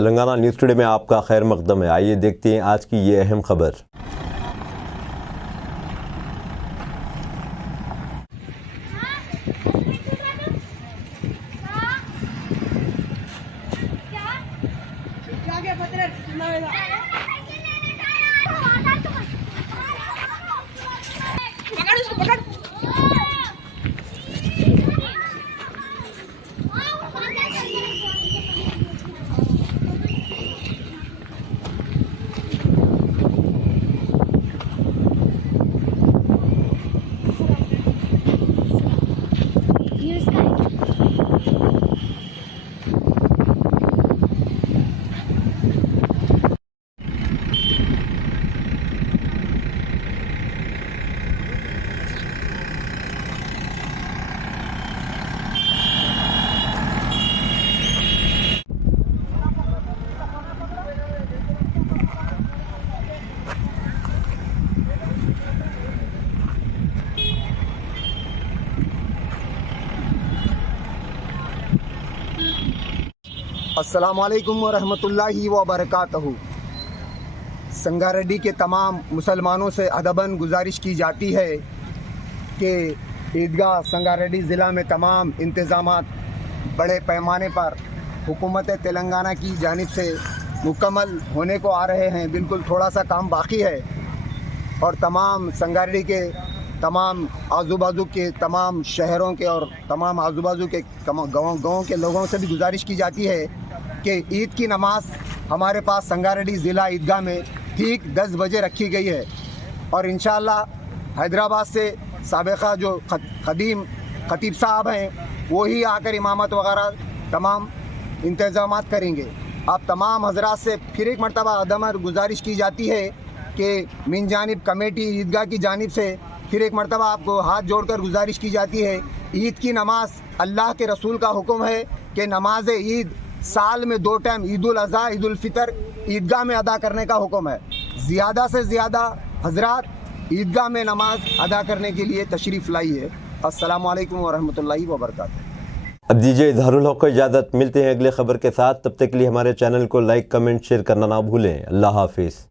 Telangana news today में आपका खैर मकदम है। आइए देखते हैं आज की ये अहम खबर। अस्सलामुअलैकुम वरहमतुल्लाहि वबरकातहू। संगारेड्डी के तमाम मुसलमानों से अदबन गुजारिश की जाती है कि ईदगाह संगारेड्डी ज़िला में तमाम इंतज़ामात बड़े पैमाने पर हुकूमत तेलंगाना की जानिब से मुकम्मल होने को आ रहे हैं। बिल्कुल थोड़ा सा काम बाकी है और तमाम संगारेड्डी के तमाम आजू बाजू के तमाम शहरों के और तमाम आजू बाजू के गाँव के लोगों से भी गुजारिश की जाती है कि ईद की नमाज हमारे पास संगारेड्डी ज़िला ईदगाह में ठीक 10 बजे रखी गई है और इंशाअल्लाह हैदराबाद से साबिक़ा जो ख़दीम ख़तीब साहब हैं वो ही आकर इमामत वगैरह तमाम इंतज़ामात करेंगे। आप तमाम हज़रात से फिर एक मरतबा अदमर गुजारिश की जाती है कि मिन जानिब कमेटी ईदगाह की जानिब से फिर एक मरतबा आपको हाथ जोड़कर गुजारिश की जाती है। ईद की नमाज अल्लाह के रसूल का हुक्म है कि नमाज ईद साल में 2 टाइम ईद उल अज़हा ईद उल फ़ितर ईदगाह में अदा करने का हुक्म है। ज़्यादा से ज़्यादा हज़रात ईदगाह में नमाज अदा करने के लिए तशरीफ़ लाइए। अस्सलामु अलैकुम वरहमतुल्लाहि वबरकातुहू। अब दीजिए इज़हारुल हक़ को इजाज़त। मिलते हैं अगले खबर के साथ। तब तक के लिए हमारे चैनल को लाइक, कमेंट, शेयर करना ना भूलें। अल्लाह हाफिज़।